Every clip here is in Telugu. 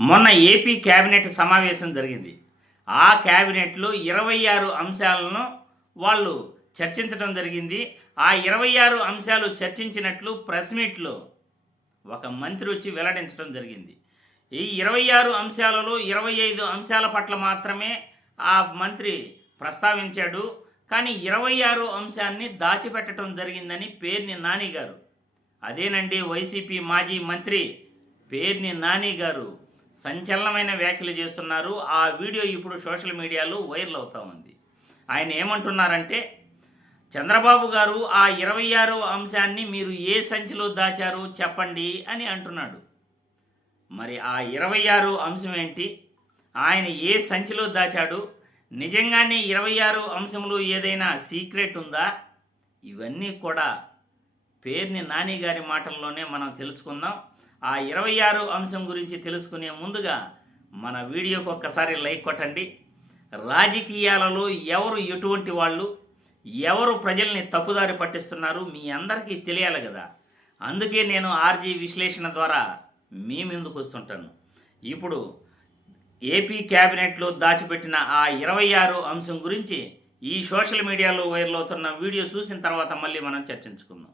మొన్న ఏపీ కేబినెట్ సమావేశం జరిగింది. ఆ కేబినెట్లో 26 అంశాలను వాళ్ళు చర్చించడం జరిగింది. ఆ 26 అంశాలు చర్చించినట్లు ప్రెస్ మీట్లో ఒక మంత్రి వచ్చి వెల్లడించడం జరిగింది. ఈ 26 అంశాలలో 25 అంశాల పట్ల మాత్రమే ఆ మంత్రి ప్రస్తావించాడు. కానీ 26 అంశాన్ని దాచిపెట్టడం జరిగిందని పేర్ని నాని గారు, అదేనండి వైసీపీ మాజీ మంత్రి పేర్ని నాని గారు సంచలనమైన వ్యాఖ్యలు చేస్తున్నారు. ఆ వీడియో ఇప్పుడు సోషల్ మీడియాలో వైరల్ అవుతూ ఉంది. ఆయన ఏమంటున్నారంటే, చంద్రబాబు గారు ఆ 26 అంశాన్ని మీరు ఏ సంచిలో దాచారు చెప్పండి అని అంటున్నాడు. మరి ఆ 26 అంశం ఏంటి, ఆయన ఏ సంచిలో దాచాడు, నిజంగానే 26 అంశంలో ఏదైనా సీక్రెట్ ఉందా, ఇవన్నీ కూడా పేర్ని నాని గారి మాటల్లోనే మనం తెలుసుకుందాం. ఆ 26 అంశం గురించి తెలుసుకునే ముందుగా మన వీడియోకి ఒక్కసారి లైక్ కొట్టండి. రాజకీయాలలో ఎవరు ఎటువంటి వాళ్ళు, ఎవరు ప్రజల్ని తప్పుదారి పట్టిస్తున్నారు మీ అందరికీ తెలియాలి కదా. అందుకే నేను ఆర్జీ విశ్లేషణ ద్వారా మీ ముందుకు వస్తుంటాను. ఇప్పుడు ఏపీ క్యాబినెట్లో దాచిపెట్టిన ఆ 26 అంశం గురించి ఈ సోషల్ మీడియాలో వైరల్ అవుతున్న వీడియో చూసిన తర్వాత మళ్ళీ మనం చర్చించుకుందాం.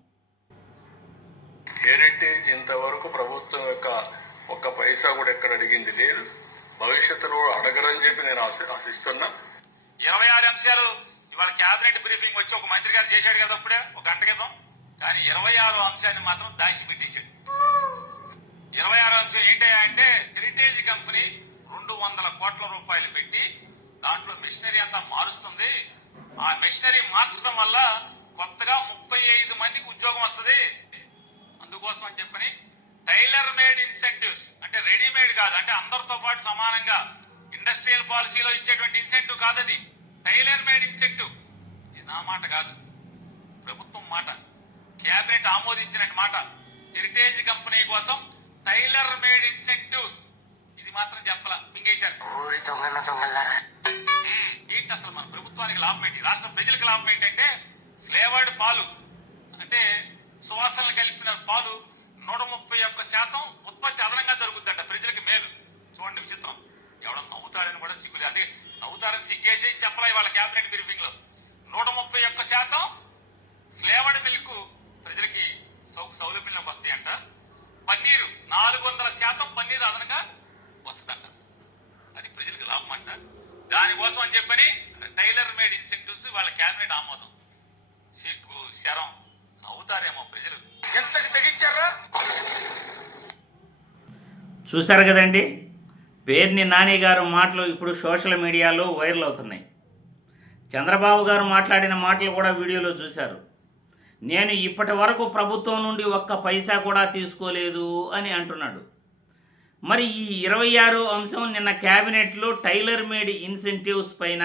హెరిటేజ్ ఇంతవరకు ప్రభుత్వం యొక్క ఒక్క పైసా కూడా ఎక్కడ అడిగింది లేదు, భవిష్యత్తులో అడగరని చెప్పి నేను ఆశిస్తున్నా. 26 అంశాలు ఇవాళ క్యాబినెట్ బ్రీఫింగ్ వచ్చి ఒక మంత్రి గారు చేశాడు కదా అప్పుడే ఒక గంట క్రితం. కానీ 26 అంశాన్ని మాత్రం దాచి పెట్టేశాడు. 26 అంశం ఏంటయ్యా అంటే, హెరిటేజ్ కంపెనీ 200 కోట్ల రూపాయలు పెట్టి దాంట్లో మిషనరీ అంతా మారుస్తుంది. ఆ మిషనరీ మార్చడం వల్ల కొత్తగా 35 మందికి ఉద్యోగం వస్తుంది. అందుకోసం అని చెప్పని టైలర్ మేడ్ ఇన్సెంటివ్స్, అంటే రెడీమేడ్ కాదు, అంటే అందరితో పాటు సమానంగా ఇండస్ట్రియల్ పాలసీలో ఇచ్చేటువంటి ఇన్సెంటివ్ కాదు, అది టైలర్ మేడ్ ఇన్సెంటివ్. ఇది నా మాట కాదు, ప్రభుత్వం మాట, క్యాబినెట్ ఆమోదించిన మాట. హెరిటేజ్ కంపెనీ కోసం టైలర్ మేడ్ ఇన్సెంటివ్స్, ఇది మాత్రం చెప్పాల మింగేశారు. ఏంటి అసలు మన ప్రభుత్వానికి లాభం ఏంటి, రాష్ట్ర ప్రజలకు లాభం ఏంటంటే, ఫ్లేవర్డ్ పాలు అంటే సువాసనలు కలిపిన పాలు 131% ఉత్పత్తి అదనంగా జరుగుతుందట, ప్రజలకు మేలు. చూడండి విచిత్రం, ఎవడన్నా నవ్వుతాడని కూడా సిగ్గులేదు. అంటే నవ్వుతారని సిగ్గేసి చెప్పలే ఇవాళ క్యాబినెట్ బ్రీఫింగ్ లో. 131% ఫ్లేవర్డ్ మిల్క్ ప్రజలకి సౌలభ్యంలోకి వస్తాయంట. పన్నీరు 400% పన్నీరు అదనంగా వస్తుందంట, అది ప్రజలకు లాభం అంట. దానికోసం అని చెప్పని టైలర్ మేడ్ ఇన్సెంటివ్స్ వాళ్ళ క్యాబినెట్ ఆమోదం. సిగ్గు శరం, నవ్వుతారేమో ప్రజలు. ఎంతకి తెగించారా చూశారు కదండి, పేర్ని నాని గారు మాటలు ఇప్పుడు సోషల్ మీడియాలో వైరల్ అవుతున్నాయి. చంద్రబాబు గారు మాట్లాడిన మాటలు కూడా వీడియోలో చూశారు. నేను ఇప్పటి వరకు ప్రభుత్వం నుండి ఒక్క పైసా కూడా తీసుకోలేదు అని అంటున్నాడు. మరి ఈ 26 అంశం నిన్న క్యాబినెట్లో టైలర్ మేడ్ ఇన్సెంటివ్స్ పైన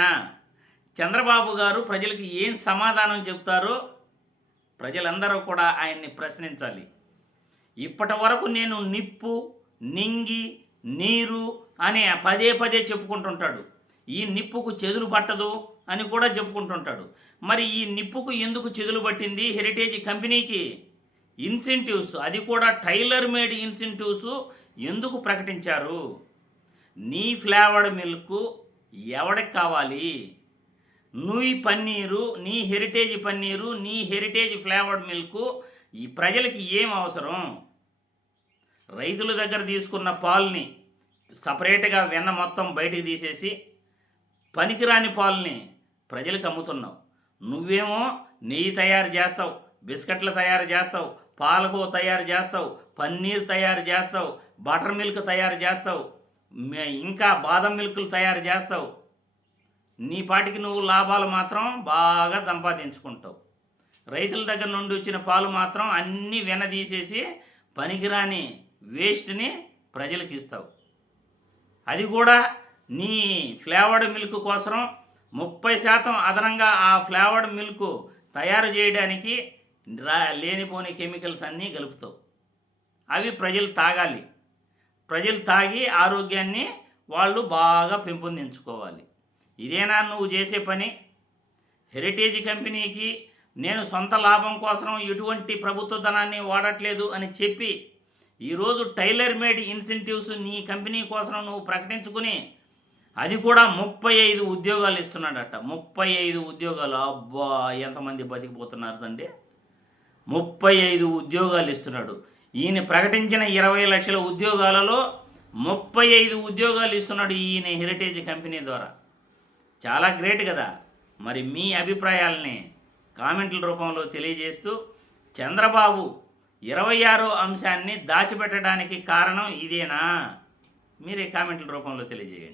చంద్రబాబు గారు ప్రజలకు ఏం సమాధానం చెప్తారో ప్రజలందరూ కూడా ఆయన్ని ప్రశ్నించాలి. ఇప్పటి వరకు నేను నిప్పు, నింగి, నీరు అని పదే పదే చెప్పుకుంటుంటాడు. ఈ నిప్పుకు చెదులు పట్టదు అని కూడా చెప్పుకుంటుంటాడు. మరి ఈ నిప్పుకు ఎందుకు చెదులు పట్టింది? హెరిటేజ్ కంపెనీకి ఇన్సెంటివ్స్, అది కూడా టైలర్ మేడ్ ఇన్సెంటివ్స్ ఎందుకు ప్రకటించారు? నీ ఫ్లేవర్డ్ మిల్క్ ఎవడికి కావాలి? నీ పన్నీరు, నీ హెరిటేజ్ పన్నీరు, నీ హెరిటేజ్ ఫ్లేవర్డ్ మిల్క్ ఈ ప్రజలకి ఏం అవసరం? రైతుల దగ్గర తీసుకున్న పాలని సపరేట్గా వెన్న మొత్తం బయటికి తీసేసి పనికిరాని పాలని ప్రజలకు అమ్ముతున్నావు. నువ్వేమో నెయ్యి తయారు చేస్తావు, బిస్కెట్లు తయారు చేస్తావు, పాలకో తయారు చేస్తావు, పన్నీర్ తయారు చేస్తావు, బటర్ మిల్క్ తయారు చేస్తావు, ఇంకా బాదం మిల్క్లు తయారు చేస్తావు. నీ పాటికి నువ్వు లాభాలు మాత్రం బాగా సంపాదించుకుంటావు. రైతుల దగ్గర నుండి వచ్చిన పాలు మాత్రం అన్నీ వెనదీసేసి పనికిరాని వేస్ట్ని ప్రజలకు ఇస్తావు. అది కూడా నీ ఫ్లేవర్డ్ మిల్క్ కోసం 30% అదనంగా ఆ ఫ్లేవర్డ్ మిల్క్ తయారు చేయడానికి లేనిపోని కెమికల్స్ అన్నీ కలుపుతావు. అవి ప్రజలు తాగాలి, ప్రజలు తాగి ఆరోగ్యాన్ని వాళ్ళు బాగా పెంపొందించుకోవాలి. ఇదేనా నువ్వు చేసే పని? హెరిటేజ్ కంపెనీకి నేను సొంత లాభం కోసం ఎటువంటి ప్రభుత్వ ధనాన్ని వాడట్లేదు అని చెప్పి ఈరోజు టైలర్ మేడ్ ఇన్సెంటివ్స్ నీ కంపెనీ కోసం నువ్వు ప్రకటించుకుని అది కూడా 35 ఉద్యోగాలు ఇస్తున్నాడట. 35 ఉద్యోగాలు. అబ్బా, ఎంతమంది బతికిపోతున్నారు తండ్రి. 35 ఉద్యోగాలు ఇస్తున్నాడు. ఈయన ప్రకటించిన 20 లక్షల ఉద్యోగాలలో 35 ఉద్యోగాలు ఇస్తున్నాడు ఈయన హెరిటేజ్ కంపెనీ ద్వారా. చాలా గ్రేట్ కదా. మరి మీ అభిప్రాయాలని కామెంట్ల రూపంలో తెలియజేస్తూ, చంద్రబాబు 26వ అంశాన్ని దాచిపెట్టడానికి కారణం ఇదేనా? మీరే కామెంట్ల రూపంలో తెలియజేయండి.